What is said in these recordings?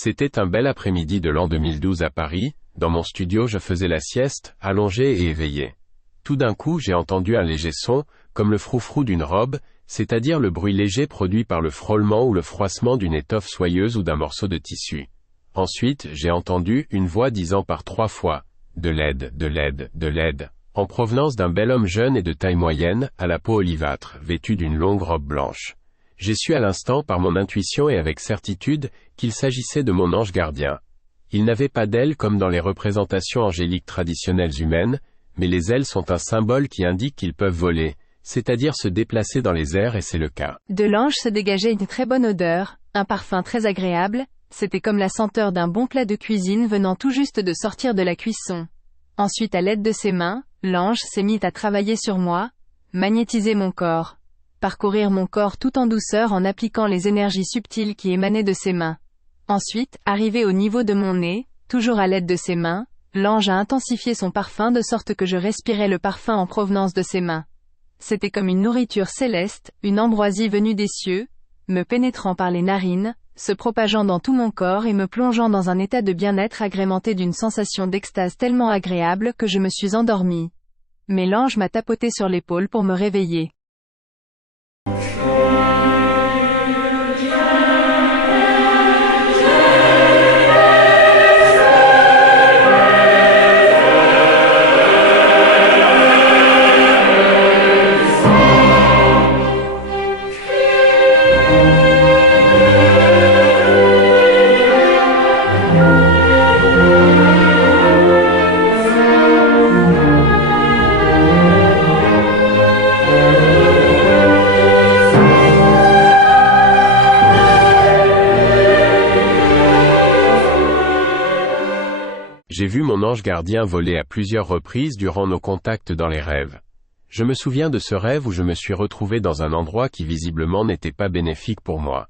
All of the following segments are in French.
C'était un bel après-midi de l'an 2012 à Paris. Dans mon studio je faisais la sieste, allongé et éveillé. Tout d'un coup j'ai entendu un léger son, comme le froufrou d'une robe, c'est-à-dire le bruit léger produit par le frôlement ou le froissement d'une étoffe soyeuse ou d'un morceau de tissu. Ensuite j'ai entendu une voix disant par 3 fois « de l'aide, de l'aide, de l'aide », en provenance d'un bel homme jeune et de taille moyenne, à la peau olivâtre, vêtu d'une longue robe blanche. J'ai su à l'instant par mon intuition et avec certitude qu'il s'agissait de mon ange gardien. Il n'avait pas d'ailes comme dans les représentations angéliques traditionnelles humaines, mais les ailes sont un symbole qui indique qu'ils peuvent voler, c'est-à-dire se déplacer dans les airs et c'est le cas. De l'ange se dégageait une très bonne odeur, un parfum très agréable, c'était comme la senteur d'un bon plat de cuisine venant tout juste de sortir de la cuisson. Ensuite à l'aide de ses mains, l'ange s'est mis à travailler sur moi, magnétiser mon corps, parcourir mon corps tout en douceur en appliquant les énergies subtiles qui émanaient de ses mains. Ensuite, arrivé au niveau de mon nez, toujours à l'aide de ses mains, l'ange a intensifié son parfum de sorte que je respirais le parfum en provenance de ses mains. C'était comme une nourriture céleste, une ambroisie venue des cieux, me pénétrant par les narines, se propageant dans tout mon corps et me plongeant dans un état de bien-être agrémenté d'une sensation d'extase tellement agréable que je me suis endormie. Mais l'ange m'a tapoté sur l'épaule pour me réveiller. J'ai vu mon ange gardien voler à plusieurs reprises durant nos contacts dans les rêves. Je me souviens de ce rêve où je me suis retrouvé dans un endroit qui visiblement n'était pas bénéfique pour moi.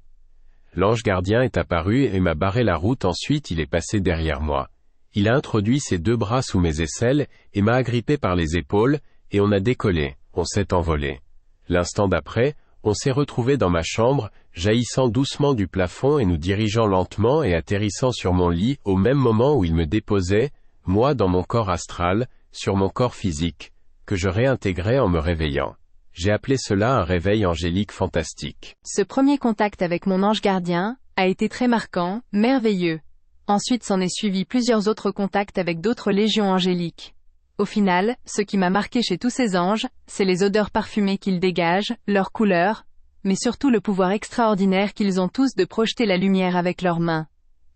L'ange gardien est apparu et m'a barré la route, ensuite il est passé derrière moi. Il a introduit ses 2 bras sous mes aisselles et m'a agrippé par les épaules, et on a décollé, on s'est envolé. L'instant d'après, on s'est retrouvé dans ma chambre, jaillissant doucement du plafond et nous dirigeant lentement et atterrissant sur mon lit au même moment où il me déposait, moi dans mon corps astral, sur mon corps physique, que je réintégrais en me réveillant. J'ai appelé cela un réveil angélique fantastique. Ce premier contact avec mon ange gardien a été très marquant, merveilleux. Ensuite s'en est suivi plusieurs autres contacts avec d'autres légions angéliques. Au final, ce qui m'a marqué chez tous ces anges, c'est les odeurs parfumées qu'ils dégagent, leurs couleurs, mais surtout le pouvoir extraordinaire qu'ils ont tous de projeter la lumière avec leurs mains.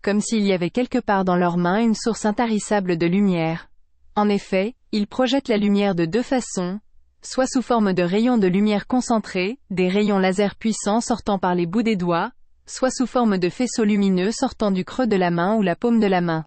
Comme s'il y avait quelque part dans leurs mains une source intarissable de lumière. En effet, ils projettent la lumière de 2 façons, soit sous forme de rayons de lumière concentrés, des rayons laser puissants sortant par les bouts des doigts, soit sous forme de faisceaux lumineux sortant du creux de la main ou la paume de la main.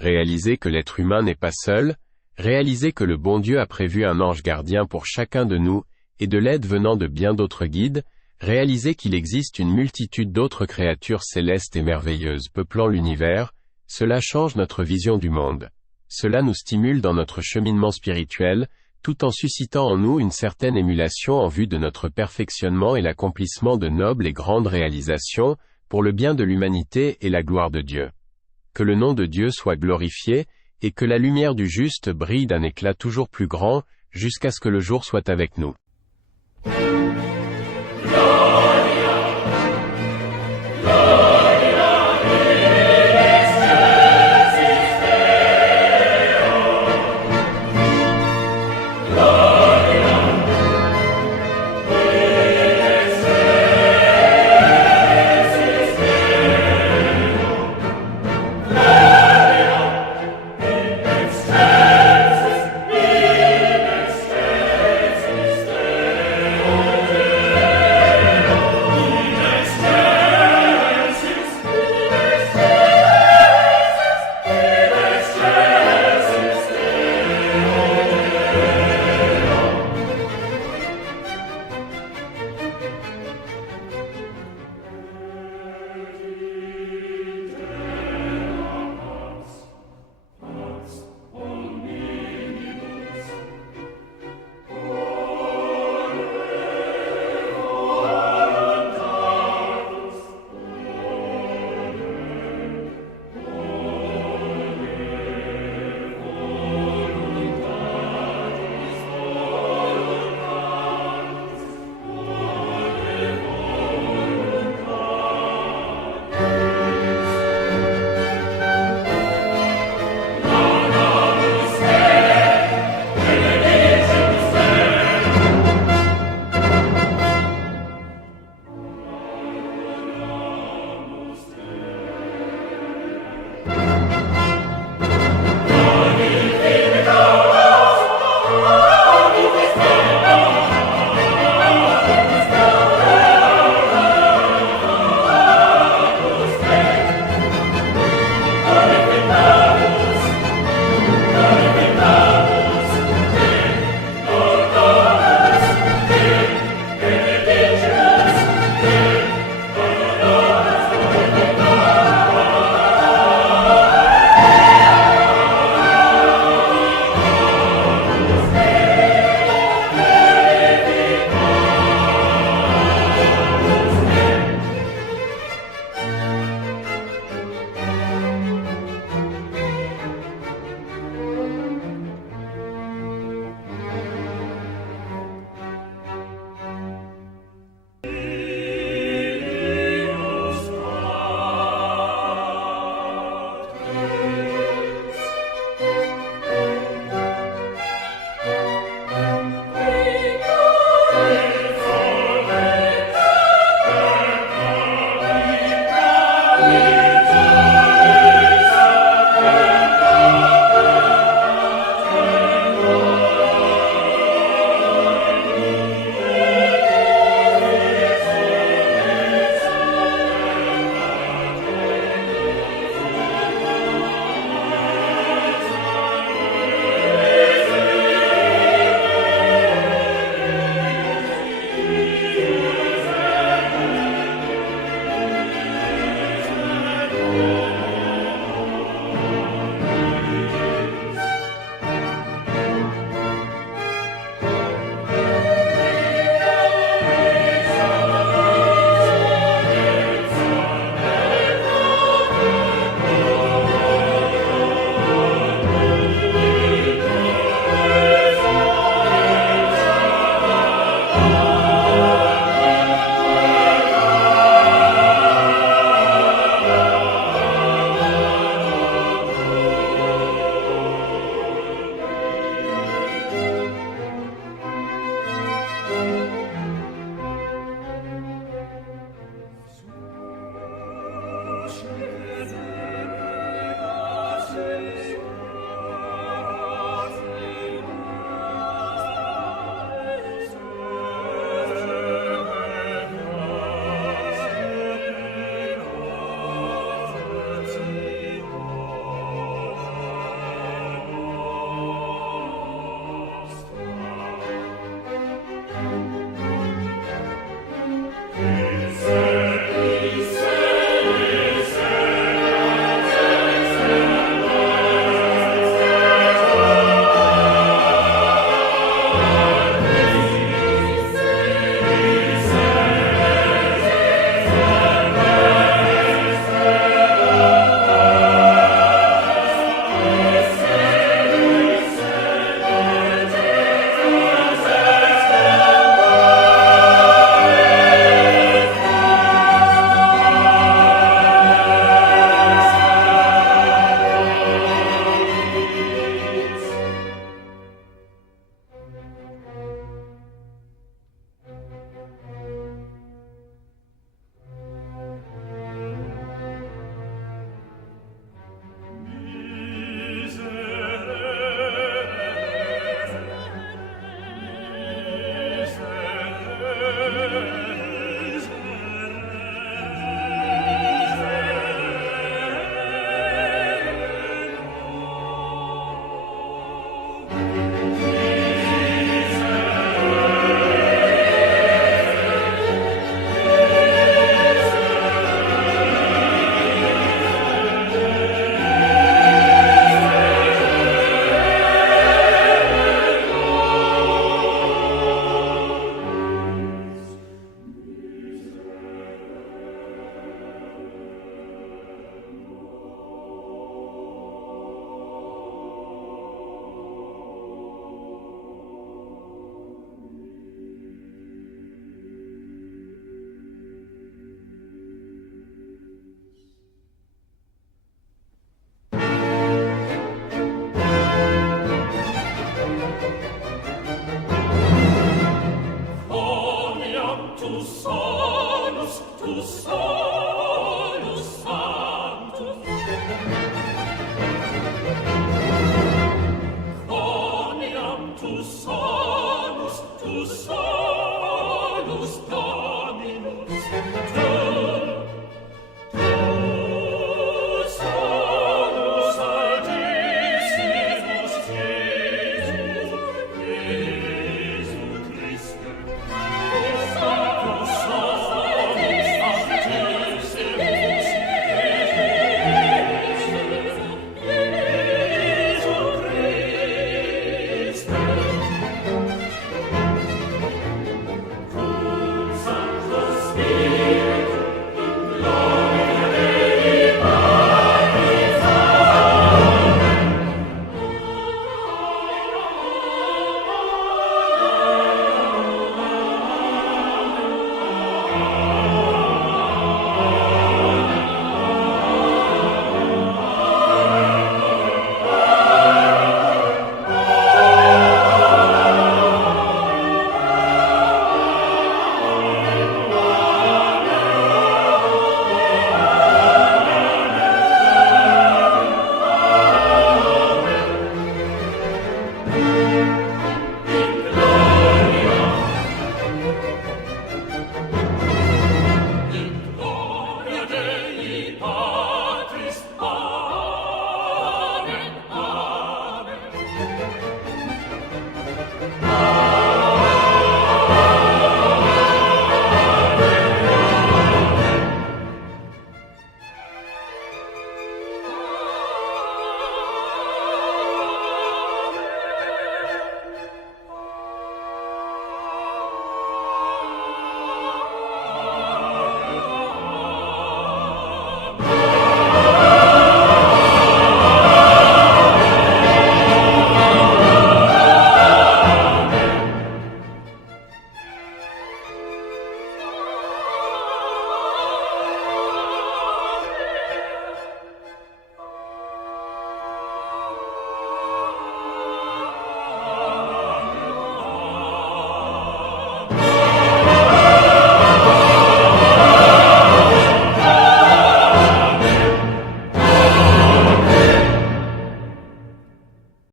Réaliser que l'être humain n'est pas seul, réaliser que le bon Dieu a prévu un ange gardien pour chacun de nous, et de l'aide venant de bien d'autres guides, réaliser qu'il existe une multitude d'autres créatures célestes et merveilleuses peuplant l'univers, cela change notre vision du monde. Cela nous stimule dans notre cheminement spirituel, tout en suscitant en nous une certaine émulation en vue de notre perfectionnement et l'accomplissement de nobles et grandes réalisations, pour le bien de l'humanité et la gloire de Dieu. Que le nom de Dieu soit glorifié, et que la lumière du juste brille d'un éclat toujours plus grand, jusqu'à ce que le jour soit avec nous.